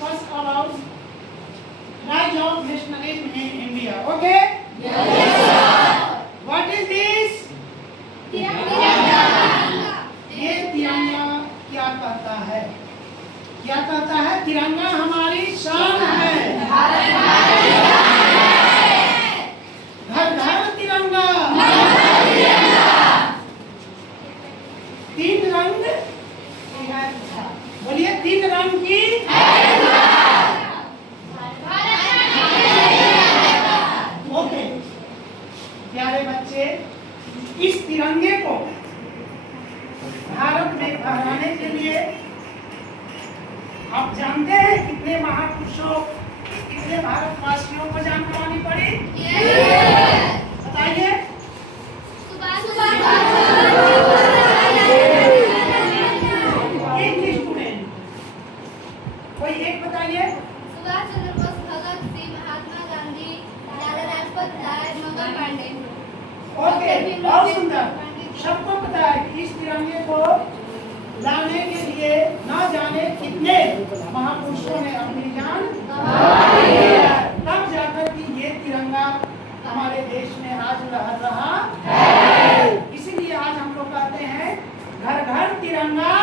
discuss about rise of nationalism in India. Okay? Yes, sir. What is this? तिरंगा। ये तिरंगा क्या कहता है? क्या कहता है? तिरंगा हमारी शान है। घर घर तिरंगा। तीन रंग बोलिए, तीन रंग की ओके। प्यारे बच्चे, इस तिरंगे को भारत में फहराने के लिए आप जानते हैं कितने महापुरुषों, कितने भारतवासियों को जान गंवानी पड़ी? बताइए। एक स्टूडेंट, कोई एक बताइए। सुभाष चंद्र बोस, भगत सिंह, महात्मा गांधी, लाला लाजपत राय, मंगल पांडे। ओके, बहुत सुंदर। सबको पता है कि इस तिरंगे को लाने के लिए न जाने कितने महापुरुषों ने अपनी जान गंवाई है, तब जाकर कि ये तिरंगा हमारे देश में आज लहर रहा है। इसीलिए आज हम लोग कहते हैं घर घर तिरंगा,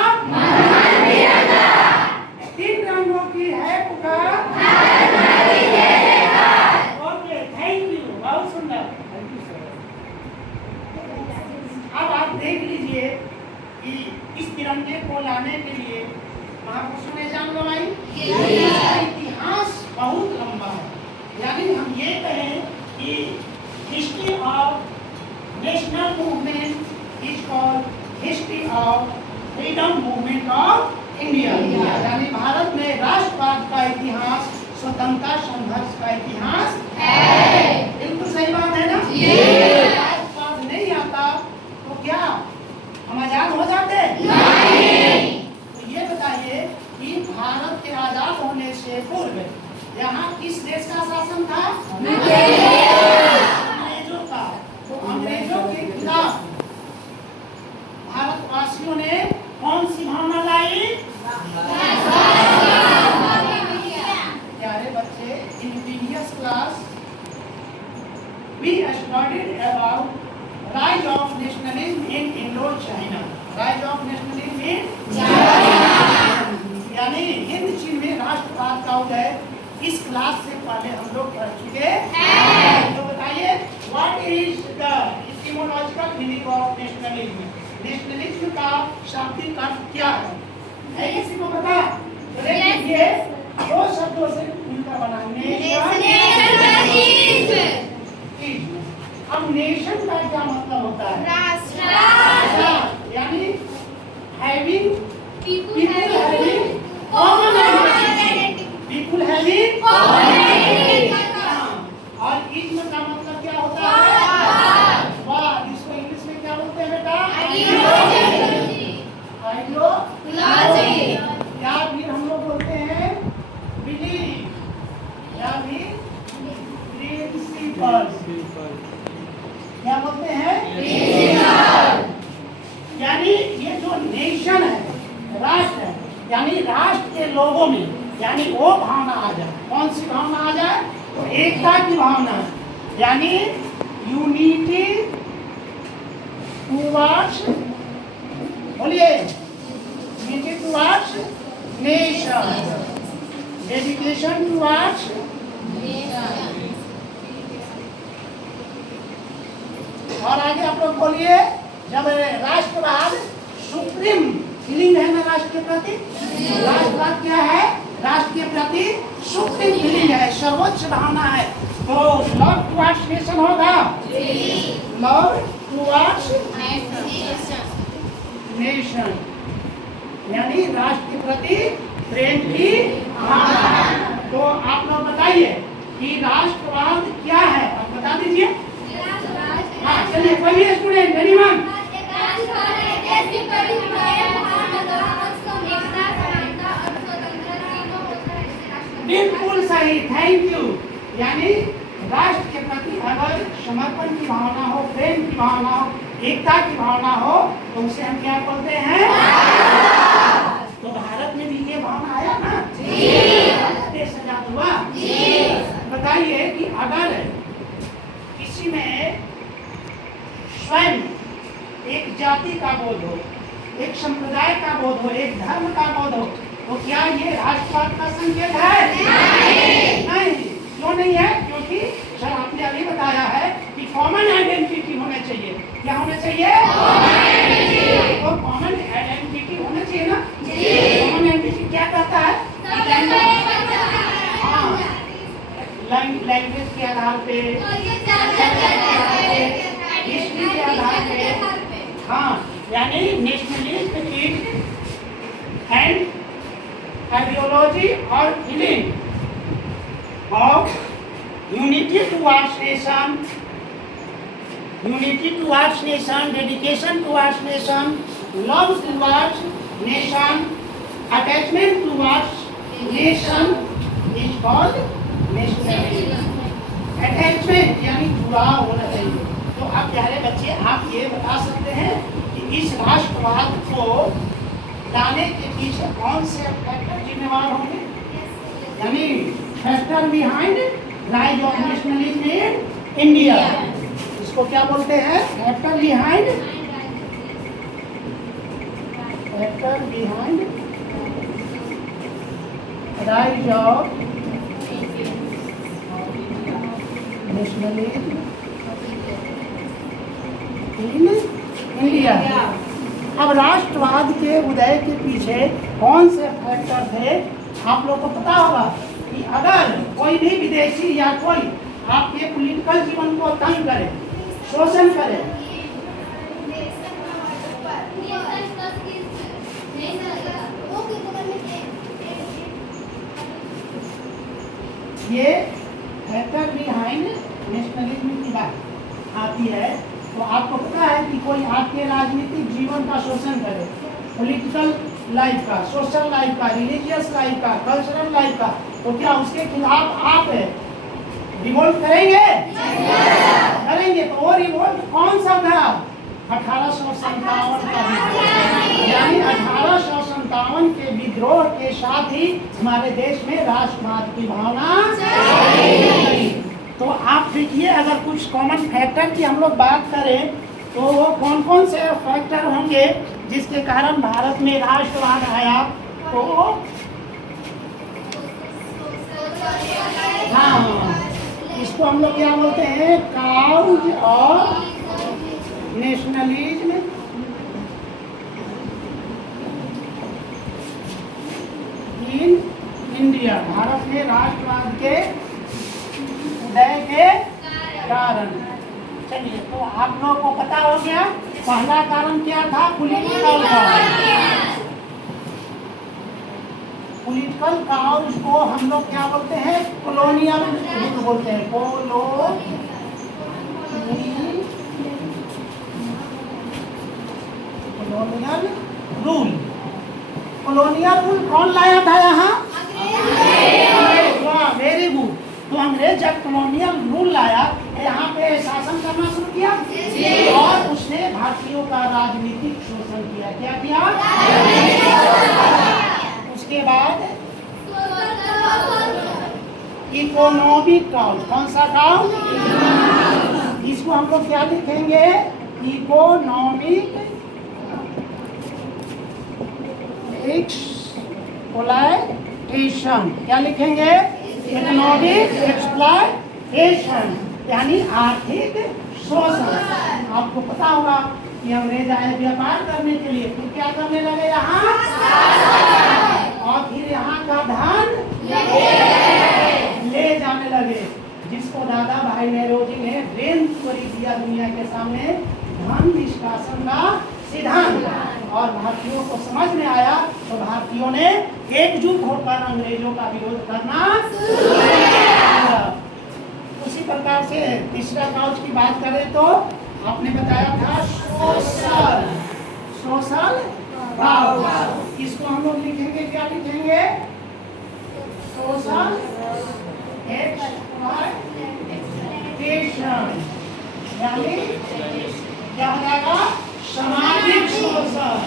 तीन रंगों की है पुकार। ओके, थैंक यू, बहुत सुंदर। अब आप देख लीजिए कि इस तिरंगे को लाने के लिए महापुरुषों ने जान गंवाई। इसका इतिहास बहुत लंबा है। यानी हम ये कहें कि history of national movement is called history of freedom movement of India. यानी भारत में राष्ट्रवाद का इतिहास, स्वतंत्रता संघर्ष का इतिहास है। बिल्कुल सही बात है ना? राष्ट्रवाद नहीं आता तो क्या हम आजाद हो जाते? नहीं। तो ये बताइए कि भारत के आजाद होने से पूर्व यहाँ किस देश का शासन था? अंग्रेजों का। तो अंग्रेजों के खिलाफ भारतवासियों ने कौन सी भावना लाई? प्यारे बच्चे, in previous class we studied about rise of nationalism in Indo-China. Rise of nationalism in China, यानी हिंद चीन में राष्ट्रवाद का उदय इस क्लास से पहले हम लोग पढ़ चुके हैं। तो बताइए, what is the इटिमोलॉजिकल meaning of nationalism? Nationalism का शाब्दिक अर्थ क्या है किसी को पता? तो देखिए, दो शब्दों से मिलकर बना अब नेशन का क्या मतलब होता है? राष्ट्र। यानी having people having common identity. People having common identity. और इज्म का मतलब क्या होता है? वाह। इसको इंग्लिश में क्या बोलते हैं बेटा? आइडियोलॉजी। या फिर हम लोग बोलते हैं बिलीफ, या फिर प्रिंसिपल्स। क्या बोलते हैं? यानी ये जो नेशन है, राष्ट्र है, यानी राष्ट्र के लोगों में यानी वो भावना आ जाए। कौन सी भावना आ जाए? तो एकता की भावना, यानी यूनिटी टुवर्ड्स, बोलिए, unity towards nation, dedication towards और आगे आप लोग बोलिए, जब राष्ट्रवाद सुप्रीम फीलिंग है ना राष्ट्र के प्रति। राष्ट्रवाद क्या है? राष्ट्र के प्रति सुप्रीम फीलिंग है, सर्वोच्च भावना है। तो लव टुवर्ड्स नेशन होगा, लव टुवर्ड्स नेशन, यानी राष्ट्र के प्रति प्रेम की भावना। तो आप लोग बताइए कि राष्ट्रवाद क्या है? आप बता दीजिए। हाँ, चलिए, पहले स्टूडेंट एनीवन। बिल्कुल सही, थैंक यू। यानी राष्ट्र के प्रति अगर समर्पण की भावना हो, प्रेम की भावना हो, एकता की भावना हो, तो उसे हम क्या बोलते हैं? तो भारत में भी ये भावना आया ना? अगर किसी में स्वयं एक जाति का बोध हो, एक संप्रदाय का बोध हो, एक धर्म का बोध हो, तो क्या ये राष्ट्रवाद का संकेत है? नहीं। क्यों नहीं है? क्योंकि सर आपने अभी बताया है कि कॉमन आइडेंटिटी होना चाहिए। क्या होना चाहिए? तो कॉमन आइडेंटिटी होना चाहिए ना। कॉमन आइडेंटिटी क्या कहता है? लैंग्वेज के आधार पे, हिस्ट्री के आधार पे, हाँ, यानी नेशनलिज्म इज एंड आइडियोलॉजी और feeling of unity towards nation, dedication towards nation, love towards nation, attachment towards nation is called nationalism. Attachment यानी जुड़ाव होना चाहिए। तो आप प्यारे बच्चे, आप ये बता सकते हैं कि इस राष्ट्रवाद को लाने के पीछे कौन से फैक्टर जिम्मेवार होंगे? यानी factor behind rise of nationalism in India, इसको क्या बोलते हैं? Factor behind rise of nationalism in India. अब राष्ट्रवाद के उदय के पीछे कौन से फैक्टर थे? आप लोग को पता होगा कि अगर कोई भी विदेशी या कोई आपके पॉलिटिकल जीवन को तंग करे, शोषण करे, ये फैक्टर बिहाइंड नेशनलिज्म की बात आती है। तो आपको पता है कि कोई आपके राजनीतिक जीवन का शोषण करे, पॉलिटिकल लाइफ का, सोशल लाइफ का, रिलीजियस लाइफ का, कल्चरल लाइफ का, तो क्या उसके खिलाफ आप रिवोल्ट करेंगे? करेंगे। तो वो रिवोल्ट कौन सा था? 1857 का विद्रोह। यानी 1857 के विद्रोह के साथ ही हमारे देश में राष्ट्रवाद की भावना जागी। तो आप देखिए, अगर कुछ कॉमन फैक्टर की हम लोग बात करें तो वो कौन कौन से फैक्टर होंगे जिसके कारण भारत में राष्ट्रवाद आया? तो हाँ, इसको हम लोग क्या बोलते हैं? काउज और नेशनलिज्म इन इंडिया। भारत में राष्ट्रवाद के उदय के कारण। चलिए, तो आप लोगों को पता हो गया पहला कारण क्या था? पॉलिटिकल काउज को हम लोग क्या बोलते हैं? कॉलोनियल रूल बोलते हैं। कॉलोनियल रूल कौन लाया था यहाँ? वाह, वेरी गुड। तो अंग्रेज जब कॉलोनियल रूल लाया, यहाँ पे शासन करना शुरू किया और उसने भारतीयों का राजनीतिक शोषण किया। क्या किया? उसके बाद इकोनॉमिक काउज। कौन सा काउज? इसको हम लोग क्या लिखेंगे? Economic exploitation. क्या लिखेंगे? इकोनॉमिक एक्सप्लॉयटेशन, यानी आर्थिक शोषण। आपको पता होगा कि अंग्रेज आए व्यापार करने के लिए, फिर क्या करने लगे यहाँ? और फिर यहाँ का धन ले जाने लगे, जिसको दादा भाई नेहरू जी ने ड्रेन थ्योरी दिया दुनिया के सामने, धन निष्कासन का सिद्धांत। और भारतीयों को समझ में आया तो भारतीयों ने एकजुट होकर अंग्रेजों का विरोध करना शुरू किया। उसी प्रकार से तीसरा काउज की बात करें तो आपने बताया था सोशल काउज। इसको हम लोग लिखेंगे, क्या लिखेंगे? सोशल एक्सप्लॉयटेशन, यानी क्या हो जाएगा? सामाजिक शोषण।